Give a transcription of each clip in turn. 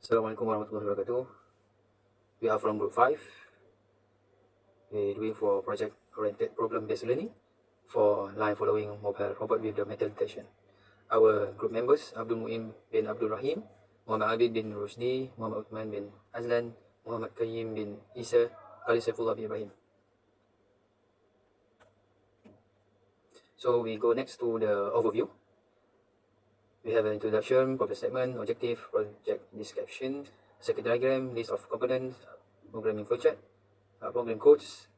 Assalamualaikum warahmatullahi wabarakatuh. We are from Group 5. We're doing for project-oriented problem-based learning for line following mobile robot with the metal detection. Our group members, Abdul Muim bin Abdul Rahim, Muhammad Abid bin Rusdi, Muhammad Uthman bin Azlan, Muhammad Qayyim bin Isa, Khalid Saifullah bin Ibrahim. So we go next to the overview. We have an introduction, problem statement, objective, project description, circuit diagram, list of components, programming flowchart, program codes,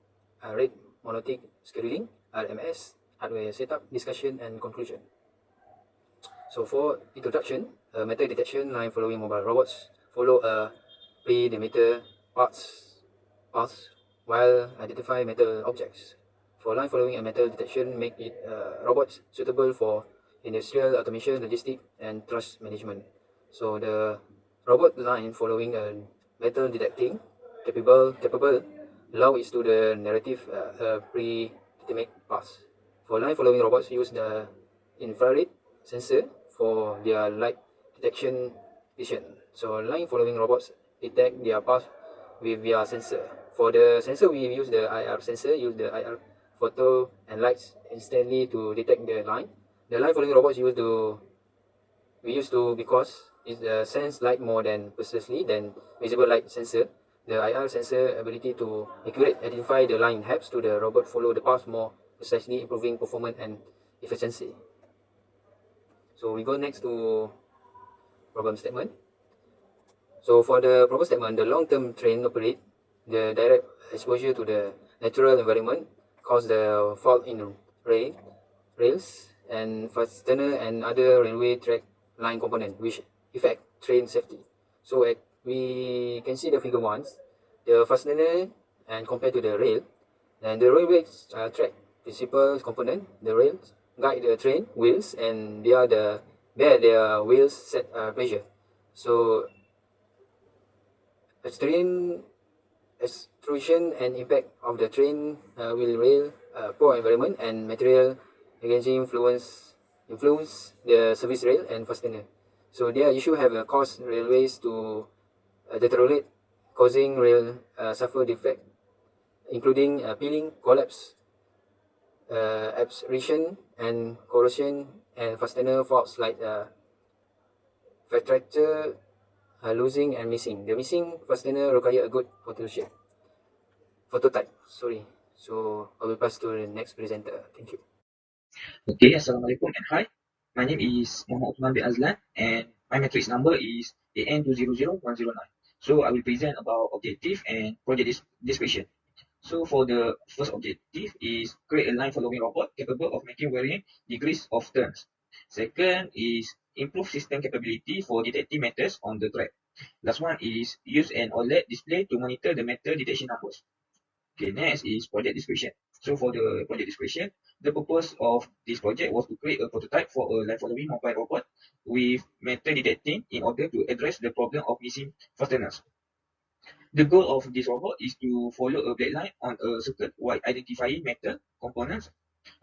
rate monolithic scheduling, RMS, hardware setup, discussion, and conclusion. So for introduction, metal detection line following mobile robots follow a pre-delimiter path while identify metal objects. For line following and metal detection, make it robots suitable for industrial automation, logistics, and trust management. So the robot line following a metal detecting capable allow is to the narrative predetermined path. For line following robots, use the infrared sensor for their light detection vision. So line following robots detect their path with their sensor. For the sensor, we use the IR sensor, use the IR photo and lights instantly to detect the line. The line following robots we used to because it sense light more than precisely than visible light sensor. The IR sensor ability to accurate identify the line helps to the robot follow the path more precisely, improving performance and efficiency. So we go next to problem statement. So for the problem statement, the long-term train operate, the direct exposure to the natural environment cause the fault in rails and fastener and other railway track line component which affect train safety. So we can see the figure ones, the fastener and compared to the rail, and the railway track principal component, the rails guide the train wheels and they are the bear their wheels set pressure. So extreme extrusion and impact of the train will rail poor environment and material against influence the service rail and fastener. So their issue have caused railways to deteriorate, causing rail suffer defect, including peeling, collapse, abrasion, and corrosion, and fastener faults like fracture, losing, and missing. The missing fastener require a good prototype. Sorry. So I will pass to the next presenter. Thank you. Okay, Assalamualaikum and hi. My name is Muhammad Uthman bin Azlan and my matrix number is AN200109. So I will present about objective and project description. So for the first objective is create a line following robot capable of making varying degrees of turns. Second is improve system capability for detecting metals on the track. Last one is use an OLED display to monitor the metal detection numbers. Okay, next is project description. So for the project description, the purpose of this project was to create a prototype for a line following mobile robot with metal detecting in order to address the problem of missing fasteners. The goal of this robot is to follow a black line on a circuit while identifying metal components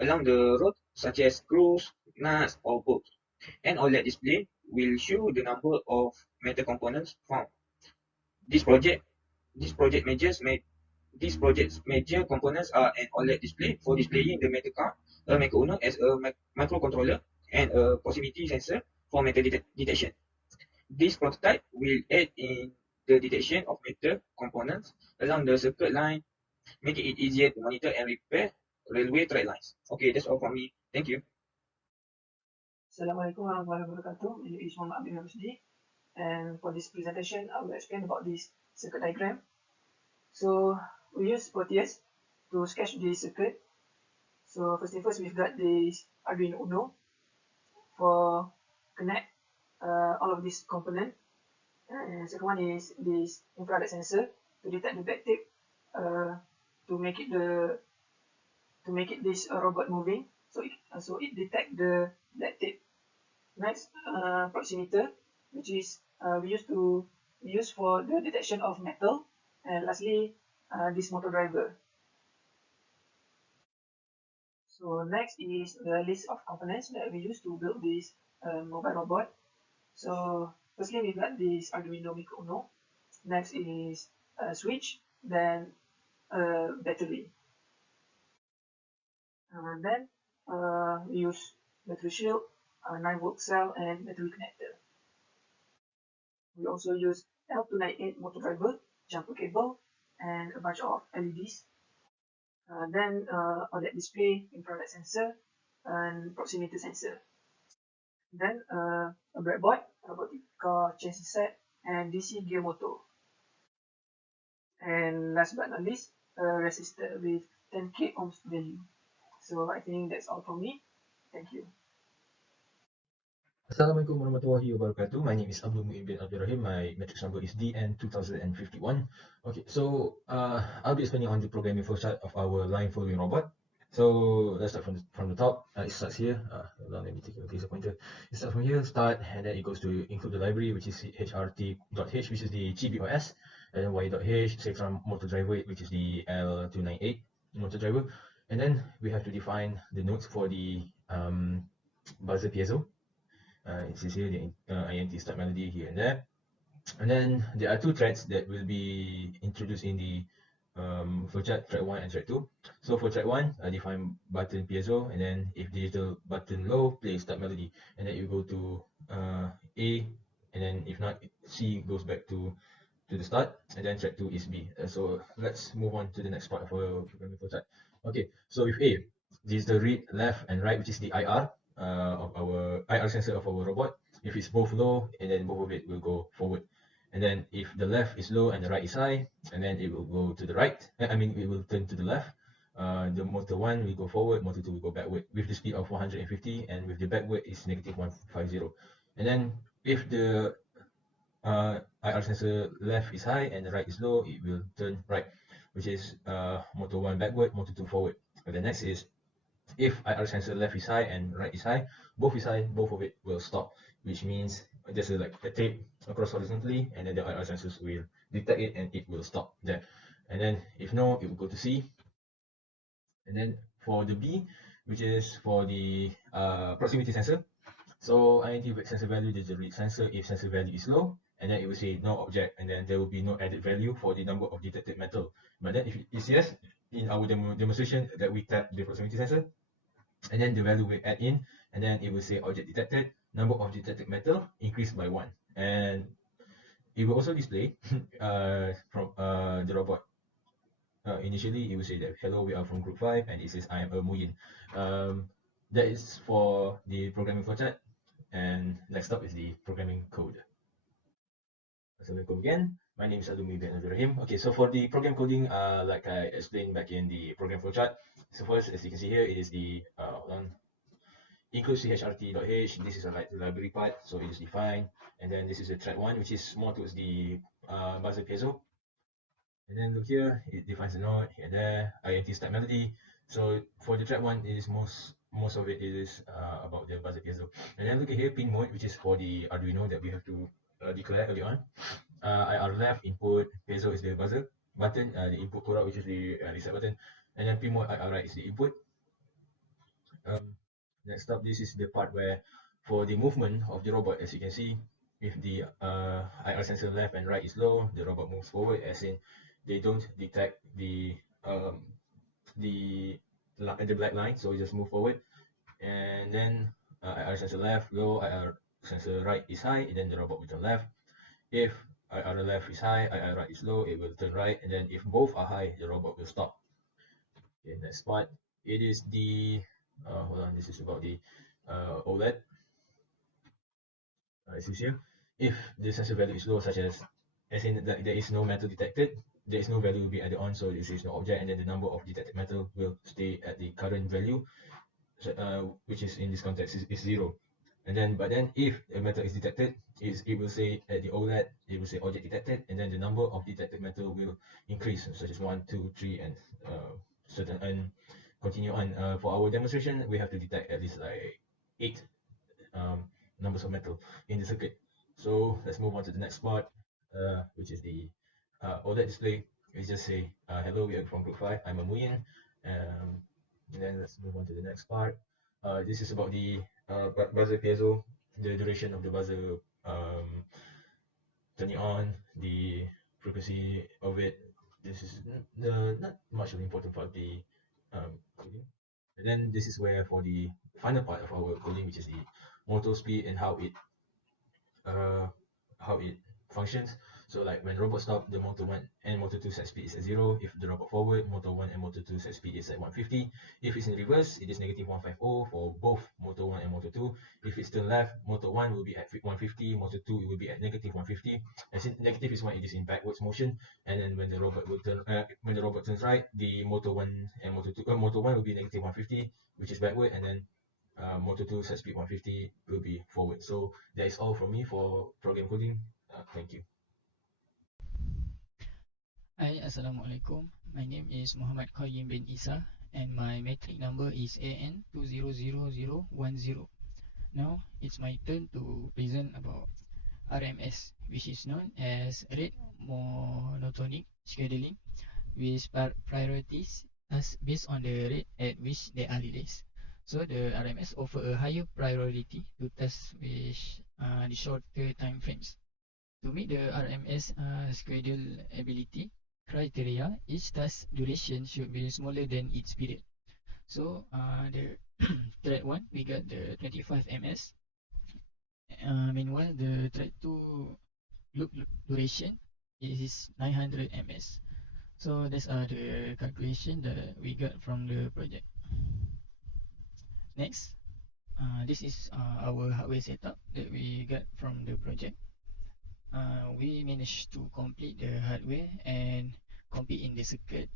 along the road such as screws, nuts, or bolts. An OLED display will show the number of metal components found. This project this project measures may These project's major components are an OLED display for displaying the metal count, a micro as a microcontroller, and a proximity sensor for metal detection. This prototype will aid in the detection of metal components along the circuit line, making it easier to monitor and repair railway track lines. Okay, that's all from me. Thank you. Assalamualaikum warahmatullahi wabarakatuh. My name is Muhammad Abid Rusdi, and for this presentation, I will explain about this circuit diagram. So we use Proteus to sketch this circuit. So first thing first, we've got this Arduino Uno for connect all of these components. And second one is this infrared sensor to detect the back tip to make it this robot moving. So it detect the back tip. Next, proximeter, which is we use for the detection of metal, and lastly, this motor driver. So next is the list of components that we use to build this mobile robot. So firstly we got this Arduino Micro Uno. Next is a switch, then a battery. Then we use battery shield, a 9-volt cell, and battery connector. We also use L298 motor driver, jumper cable, and a bunch of LEDs. Then OLED display, infrared sensor, and proximity sensor. Then a breadboard, a vertical chassis set, and DC gear motor. And last but not least, a resistor with 10k ohms value. So I think that's all from me. Thank you. Assalamualaikum warahmatullahi wabarakatuh. My name is Abdul Mu'in bin Abdul Rahim. My matrix number is DN2051. Okay, so I'll be explaining on the programming flowchart of our line following robot. So let's start from the top. It starts here. Hold on, let me take a laser pointer. It starts from here, start, and then it goes to include the library, which is hrt.h, which is the GBOS, and then y.h, save from motor driver, which is the L298 motor driver. And then we have to define the nodes for the buzzer piezo. It says here the INT start melody here and there. And then there are two threads that will be introduced in the flowchart, thread 1 and thread 2. So for thread 1, define button piezo, and then if digital button low, play start melody. And then you go to A, and then if not, C goes back to the start, and then thread 2 is B. So let's move on to the next part of our programming flowchart. Okay, so with A, this is the read left and right, which is the IR of our IR sensor of our robot. If it's both low, and then both of it will go forward. And then if the left is low and the right is high, and then it will go to the right. I mean, it will turn to the left. The motor 1 will go forward, motor 2 will go backward with the speed of 150, and with the backward is negative 150. And then if the IR sensor left is high and the right is low, it will turn right, which is motor 1 backward, motor 2 forward. And the next is if IR sensor left is high and right is high, both is high, both of it will stop, which means there's like a tape across horizontally, and then the IR sensors will detect it and it will stop there. And then if no, it will go to C. And then for the B, which is for the proximity sensor, so INT sensor value is the read sensor if sensor value is low, and then it will say no object, and then there will be no added value for the number of detected metal. But then if it is yes, in our demonstration that we tap the proximity sensor, and then the value will add in, and then it will say object detected, number of detected metal increased by 1. And it will also display from the robot. Initially, it will say that hello, we are from group 5, and it says I am a Muyin. That is for the programming flowchart. And next up is the programming code. Assalamualaikum again. My name is Alumi bin Abdul Rahim. Okay, so for the program coding, like I explained back in the program flowchart, so first, as you can see here, it is the hold on, include chrt.h. This is a library part, so it is defined. And then this is a thread 1, which is more towards the buzzer piezo. And then look here, it defines the node here and there, INT start melody. So for the thread 1, it is most of it is about the buzzer piezo. And then look at here, pin mode, which is for the Arduino that we have to declare early on. IR left input, piezo is the buzzer button, the input put out, which is the reset button, and then pin mode IR right is the input. Next up, this is the part where for the movement of the robot, as you can see, if the IR sensor left and right is low, the robot moves forward, as in they don't detect the black line, so you just move forward. And then IR sensor left low, IR sensor right is high, and then the robot will turn left. If IR left is high, IR right is low, it will turn right, and then if both are high, the robot will stop. Okay, next part, it is the hold on, this is about the OLED. As you see, if the sensor value is low, such as in that there is no metal detected, there is no value will be added on, so this is no object, and then the number of detected metal will stay at the current value, which is in this context is 0. And then, but then if a metal is detected, it will say at the OLED, it will say object detected, and then the number of detected metal will increase, such as 1, 2, 3, and certain, and continue on. For our demonstration, we have to detect at least like 8 numbers of metal in the circuit. So let's move on to the next part, which is the OLED display. We just say hello, we are from group 5, I'm a Muyin. And then let's move on to the next part. This is about the buzzer piezo, the duration of the buzzer turn it on, the frequency of it. This is not much of an important part of the coding. And then this is where for the final part of our coding, which is the motor speed and uh, how it functions. So like when robot stop, the motor 1 and motor 2 set speed is at 0. If the robot forward, motor 1 and motor 2 set speed is at 150. If it's in reverse, it is negative 150 for both motor 1 and motor 2. If it's turn left, motor 1 will be at 150, motor 2 it will be at negative 150. As in negative is when it is in backwards motion, and then when the robot will when the robot turns right, the motor 1 and motor 1 will be negative 150, which is backward, and then motor 2 set speed 150 will be forward. So that is all from me for program coding. Thank you. Hi, Assalamualaikum. My name is Muhammad Qayyim bin Isa and my metric number is AN200010. Now it's my turn to present about RMS, which is known as Rate Monotonic Scheduling, with priorities as based on the rate at which they are released. So the RMS offer a higher priority to tasks with the shorter time frames. To meet the RMS schedulability criteria, each task duration should be smaller than its period. So the thread 1, we got the 25 ms. Meanwhile, the thread 2 loop duration is 900 ms. So that's the calculation that we got from the project. Next, this is our hardware setup that we got from the project. We managed to complete the hardware and compete in the circuit.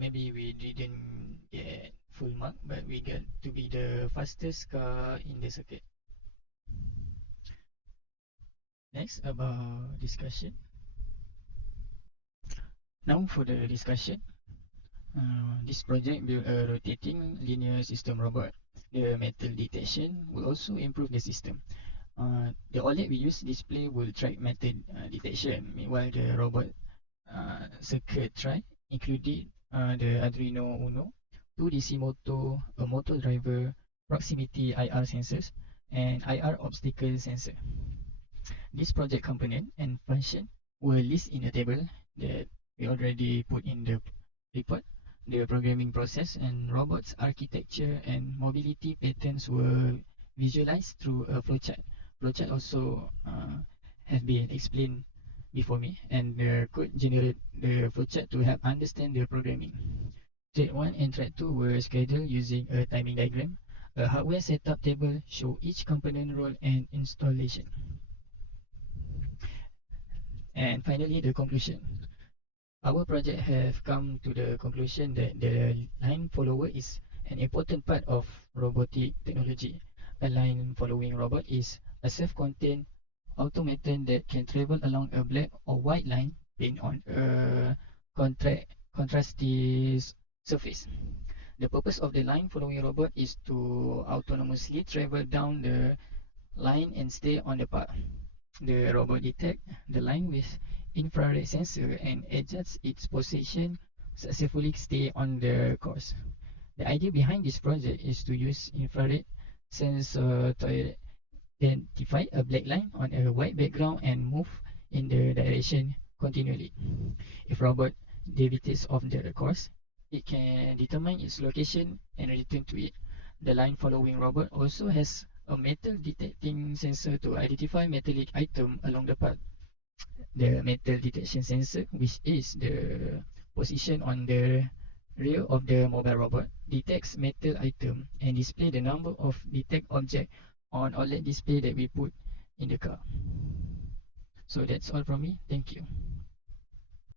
Maybe we didn't get full mark, but we got to be the fastest car in the circuit. Next, about discussion. Now for the discussion. This project built a rotating linear system robot. The metal detection will also improve the system. The OLED we use display will track metal detection. Meanwhile, the robot circuit track included the Arduino Uno, 2 DC motor, a motor driver, proximity IR sensors, and IR obstacle sensor. This project component and function were listed in the table that we already put in the report. The programming process and robots architecture and mobility patterns were visualized through a flowchart. Flowchart also have been explained before me, and the code generate the flowchart to help understand the programming. Thread 1 and thread 2 were scheduled using a timing diagram. A hardware setup table show each component role and installation. And finally, the conclusion. Our project have come to the conclusion that the line follower is an important part of robotic technology. A line following robot is a self-contained automaton that can travel along a black or white line paint on a contrasty surface. The purpose of the line following robot is to autonomously travel down the line and stay on the path. The robot detects the line with infrared sensor and adjusts its position successfully stay on the course. The idea behind this project is to use infrared sensor to identify a black line on a white background and move in the direction continually. If robot deviates off the course, it can determine its location and return to it. The line following robot also has a metal detecting sensor to identify metallic item along the path. The metal detection sensor, which is the position on the rear of the mobile robot, detects metal item and display the number of detect object on OLED display that we put in the car. So that's all from me. Thank you.